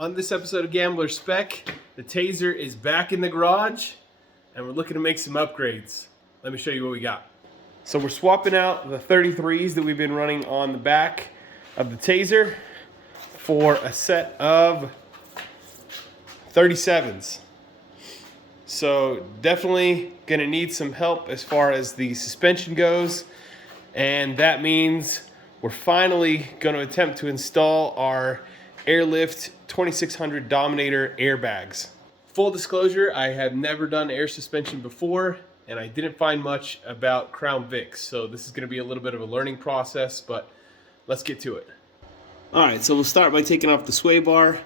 On this episode of Gambler Spec, the TAZR is back in the garage and we're looking to make some upgrades. Let me show you what we got. So we're swapping out the 33s that we've been running on the back of the TAZR for a set of 37s. So definitely gonna need some help as far as the suspension goes, and that means we're finally gonna attempt to install our Airlift 2600 Dominator airbags. Full disclosure, I have never done air suspension before, and I didn't find much about Crown Vics, so this is gonna be a little bit of a learning process, but let's get to it. All right, so we'll start by taking off the sway bar.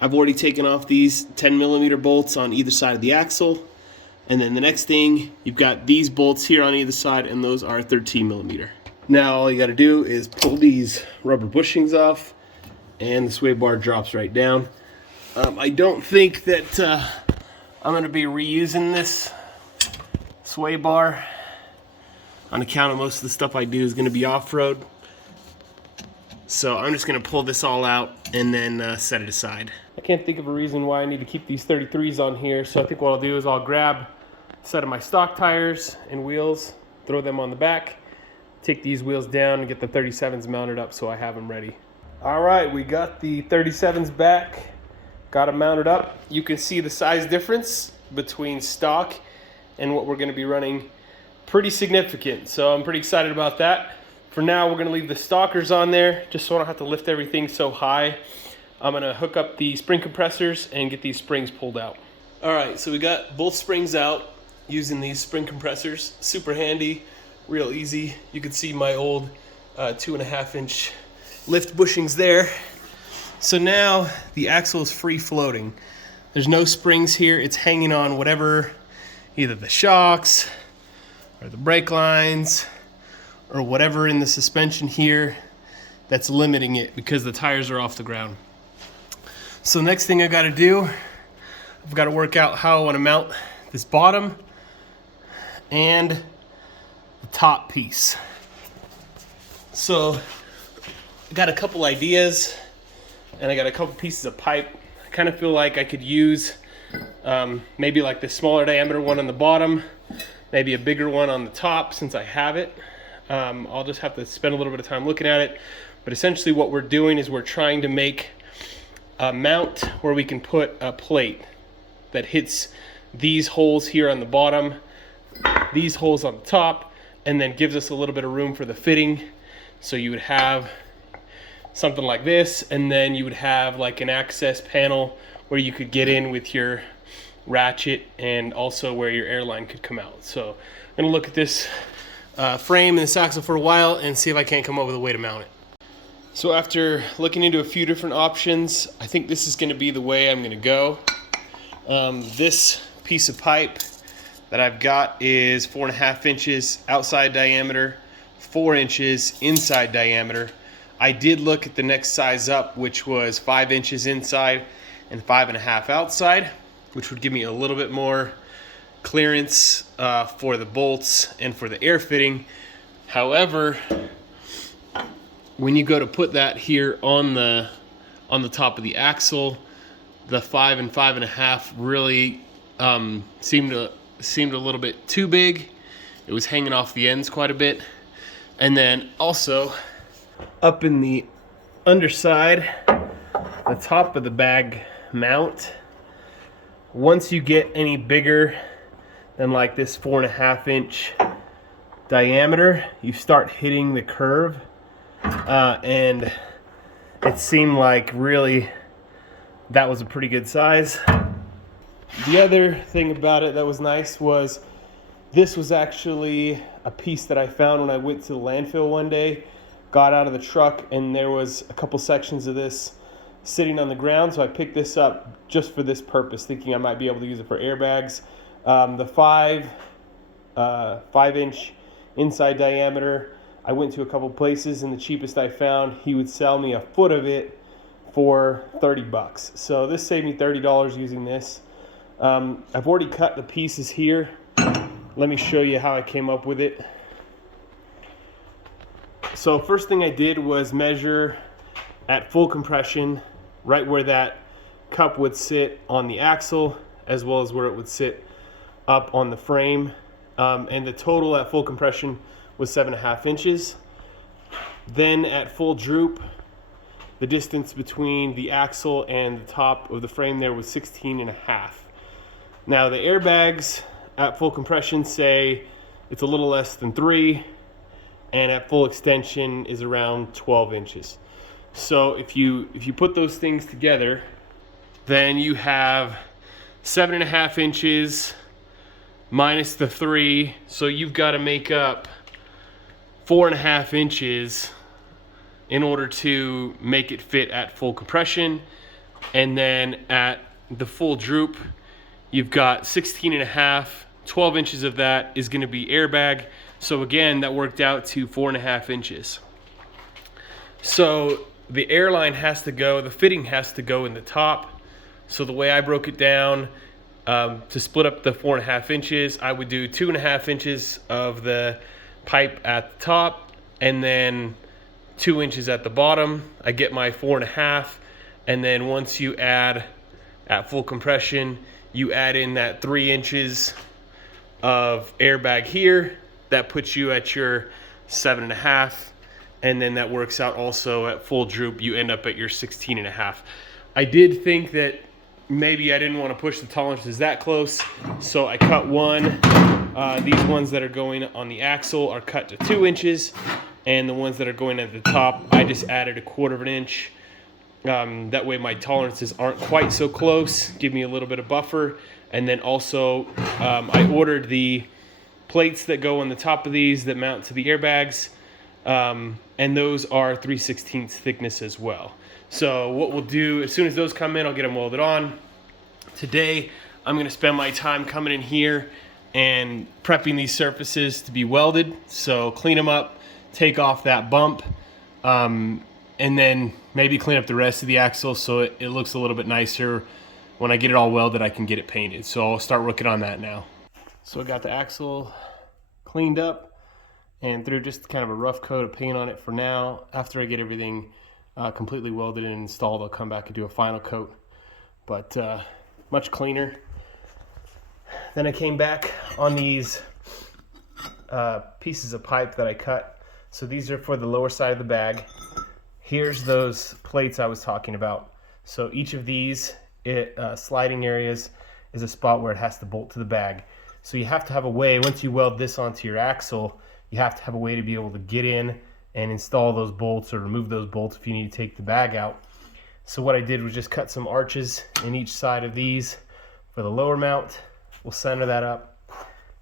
I've already taken off these 10mm bolts on either side of the axle, and then the next thing, you've got these bolts here on either side, and those are 13mm. Now all you gotta do is pull these rubber bushings off, and the sway bar drops right down. I don't think that I'm going to be reusing this sway bar on account of most of the stuff I do is going to be off-road. So I'm just going to pull this all out and then set it aside. I can't think of a reason why I need to keep these 33s on here, so I think what I'll do is I'll grab a set of my stock tires and wheels, throw them on the back, take these wheels down and get the 37s mounted up so I have them ready. All right, we got the 37s back, got them mounted up. You can see the size difference between stock and what we're gonna be running, pretty significant. So I'm pretty excited about that. For now, we're gonna leave the stalkers on there just so I don't have to lift everything so high. I'm gonna hook up the spring compressors and get these springs pulled out. All right, so we got both springs out using these spring compressors. Super handy, real easy. You can see my old 2.5-inch lift bushings there. So now the axle is free floating. There's no springs here. It's hanging on whatever, either the shocks or the brake lines or whatever in the suspension here that's limiting it because the tires are off the ground. So next thing I got to do, I've got to work out how I want to mount this bottom and the top piece. So I got a couple ideas and I got a couple pieces of pipe. I kind of feel like I could use maybe like the smaller diameter one on the bottom, maybe a bigger one on the top since I have it. I'll just have to spend a little bit of time looking at it. But essentially what we're doing is we're trying to make a mount where we can put a plate that hits these holes here on the bottom, these holes on the top, and then gives us a little bit of room for the fitting. So you would have something like this, and then you would have like an access panel where you could get in with your ratchet and also where your airline could come out. So I'm gonna look at this frame and this axle for a while and see if I can't come up with a way to mount it. So after looking into a few different options, I think this is gonna be the way I'm gonna go. This piece of pipe that I've got is 4.5 inches outside diameter, 4 inches inside diameter. I did look at the next size up, which was 5 inches inside and 5.5 outside, which would give me a little bit more clearance for the bolts and for the air fitting. However, when you go to put that here on the top of the axle, the 5 and 5.5 really seemed a little bit too big. It was hanging off the ends quite a bit. And then also up in the underside, the top of the bag mount, once you get any bigger than like this 4.5 inch diameter, you start hitting the curve, and it seemed like really that was a pretty good size. The other thing about it that was nice was this was actually a piece that I found when I went to the landfill one day. Got out of the truck and there was a couple sections of this sitting on the ground, so I picked this up just for this purpose, thinking I might be able to use it for airbags. The 5-inch inside diameter, I went to a couple places and the cheapest I found, he would sell me a foot of it for 30 bucks. So this saved me $30 using this. I've already cut the pieces here. Let me show you how I came up with it. So first thing I did was measure at full compression right where that cup would sit on the axle as well as where it would sit up on the frame. And the total at full compression was 7.5 inches. Then at full droop, the distance between the axle and the top of the frame there was 16.5. Now the airbags at full compression say it's a little less than 3, and at full extension is around 12 inches. So if you put those things together, then you have 7.5 inches minus the 3, so you've got to make up 4.5 inches in order to make it fit at full compression. And then at the full droop, you've got 16.5, 12 inches of that is going to be airbag. So again, that worked out to 4.5 inches. So the airline has to go, the fitting has to go in the top. So the way I broke it down, to split up the 4.5 inches, I would do 2.5 inches of the pipe at the top and then 2 inches at the bottom. I get my 4.5, and then once you add at full compression, you add in that 3 inches of airbag here. That puts you at your 7.5, and then that works out also at full droop. You end up at your 16.5. I did think that maybe I didn't want to push the tolerances that close, so I cut one. These ones that are going on the axle are cut to 2 inches, and the ones that are going at the top, I just added 1/4 inch. That way my tolerances aren't quite so close, give me a little bit of buffer. And then also I ordered the plates that go on the top of these that mount to the airbags, and those are 3/16 thickness as well. So what we'll do, as soon as those come in, I'll get them welded on. Today, I'm gonna spend my time coming in here and prepping these surfaces to be welded. So clean them up, take off that bump, and then maybe clean up the rest of the axle so it looks a little bit nicer. When I get it all welded, I can get it painted. So I'll start working on that now. So I got the axle cleaned up and threw just kind of a rough coat of paint on it for now. After I get everything completely welded and installed, I'll come back and do a final coat, but much cleaner. Then I came back on these pieces of pipe that I cut. So these are for the lower side of the bag. Here's those plates I was talking about. So each of these sliding areas is a spot where it has to bolt to the bag. So you have to have a way, once you weld this onto your axle, you have to have a way to be able to get in and install those bolts or remove those bolts if you need to take the bag out. So what I did was just cut some arches in each side of these for the lower mount. We'll center that up,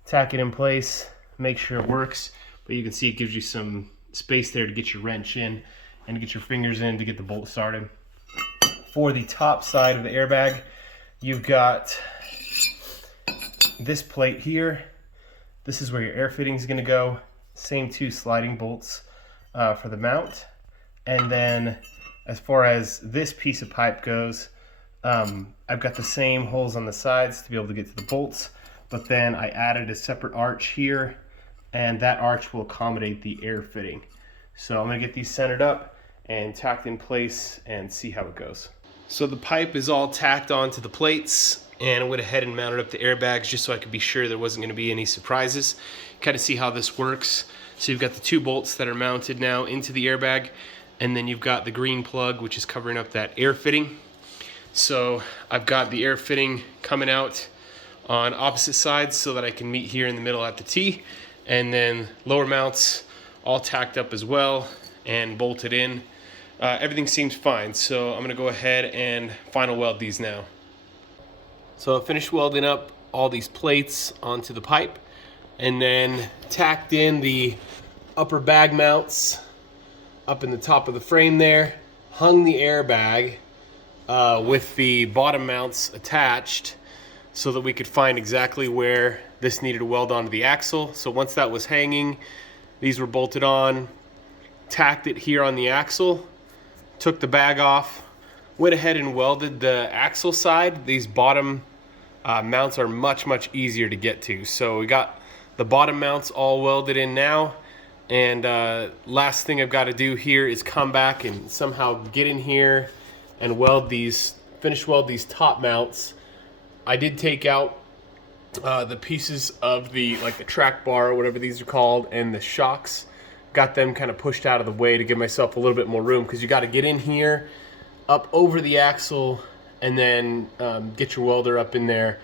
tack it in place, make sure it works. But you can see it gives you some space there to get your wrench in and to get your fingers in to get the bolt started. For the top side of the airbag, you've got this plate here. This is where your air fitting is going to go. Same 2 sliding bolts for the mount. And then as far as this piece of pipe goes, I've got the same holes on the sides to be able to get to the bolts, but then I added a separate arch here, and that arch will accommodate the air fitting. So I'm going to get these centered up and tacked in place and see how it goes. So the pipe is all tacked onto the plates, and I went ahead and mounted up the airbags just so I could be sure there wasn't going to be any surprises. Kind of see how this works. So you've got the 2 bolts that are mounted now into the airbag, and then you've got the green plug which is covering up that air fitting. So I've got the air fitting coming out on opposite sides so that I can meet here in the middle at the T, and then lower mounts all tacked up as well and bolted in. Everything seems fine, so I'm going to go ahead and final weld these now. So I finished welding up all these plates onto the pipe, and then tacked in the upper bag mounts up in the top of the frame there, hung the airbag with the bottom mounts attached so that we could find exactly where this needed to weld onto the axle. So once that was hanging, these were bolted on, tacked it here on the axle, took the bag off, went ahead and welded the axle side. These bottom mounts are much easier to get to. So we got the bottom mounts all welded in now, and last thing I've got to do here is come back and somehow get in here and weld these finish weld these top mounts. I did take out the pieces of the track bar or whatever these are called, and the shocks. Got them kind of pushed out of the way to give myself a little bit more room, because you got to get in here, up over the axle, and then get your welder up in there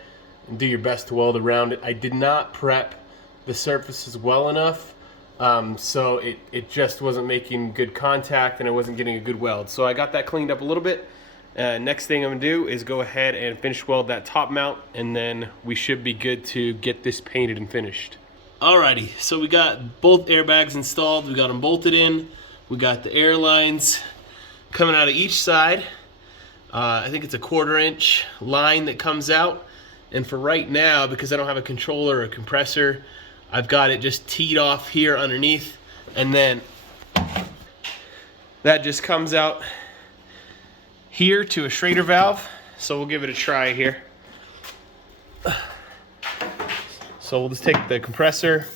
and do your best to weld around it. I did not prep the surfaces well enough, so it just wasn't making good contact and I wasn't getting a good weld. So I got that cleaned up a little bit. Next thing I'm gonna do is go ahead and finish weld that top mount, and then we should be good to get this painted and finished. Alrighty, so we got both airbags installed. We got them bolted in. We got the air lines coming out of each side. I think it's a 1/4 inch line that comes out. And for right now, because I don't have a controller or a compressor, I've got it just teed off here underneath. And then that just comes out here to a Schrader valve. So we'll give it a try here. So we'll just take the compressor,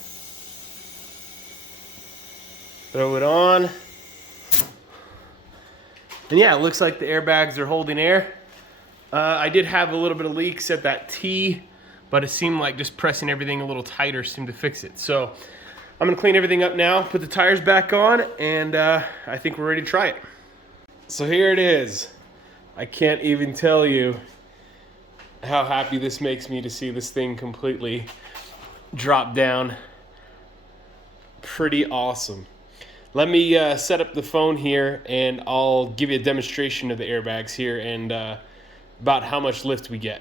throw it on, and yeah, it looks like the airbags are holding air. I did have a little bit of leaks at that T, but it seemed like just pressing everything a little tighter seemed to fix it. So I'm gonna clean everything up now, put the tires back on, and I think we're ready to try it. So here it is. I can't even tell you how happy this makes me to see this thing completely drop down. Pretty awesome. Let me set up the phone here and I'll give you a demonstration of the airbags here and about how much lift we get.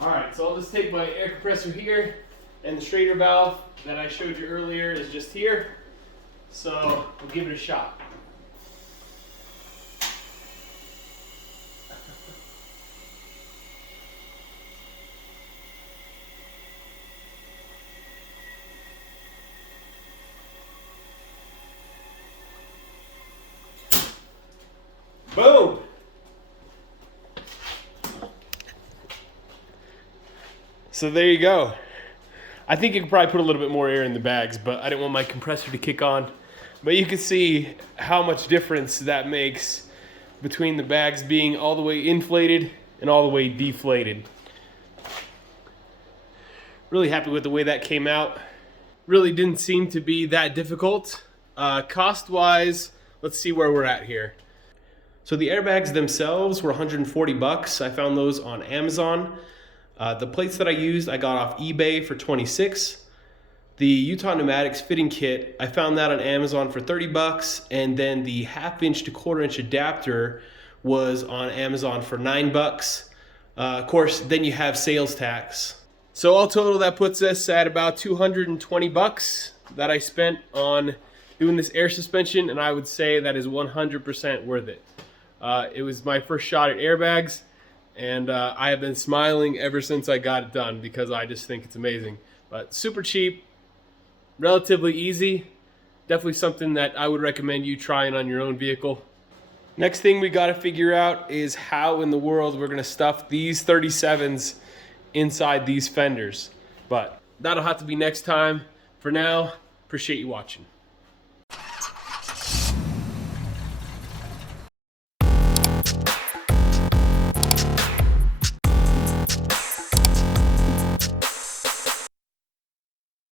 Alright, so I'll just take my air compressor here, and the Schrader valve that I showed you earlier is just here. So we'll give it a shot. Boom! So there you go. I think you could probably put a little bit more air in the bags, but I didn't want my compressor to kick on. But you can see how much difference that makes between the bags being all the way inflated and all the way deflated. Really happy with the way that came out. Really didn't seem to be that difficult. Cost-wise, let's see where we're at here. So the airbags themselves were 140 bucks. I found those on Amazon. The plates that I used, I got off eBay for 26. The Utah Pneumatics fitting kit, I found that on Amazon for 30 bucks. And then the 1/2 inch to 1/4 inch adapter was on Amazon for 9 bucks. Of course, then you have sales tax. So all total, that puts us at about 220 bucks that I spent on doing this air suspension. And I would say that is 100% worth it. It was my first shot at airbags, and I have been smiling ever since I got it done because I just think it's amazing. But super cheap, relatively easy, definitely something that I would recommend you trying on your own vehicle. Next thing we got to figure out is how in the world we're going to stuff these 37s inside these fenders. But that'll have to be next time. For now, appreciate you watching.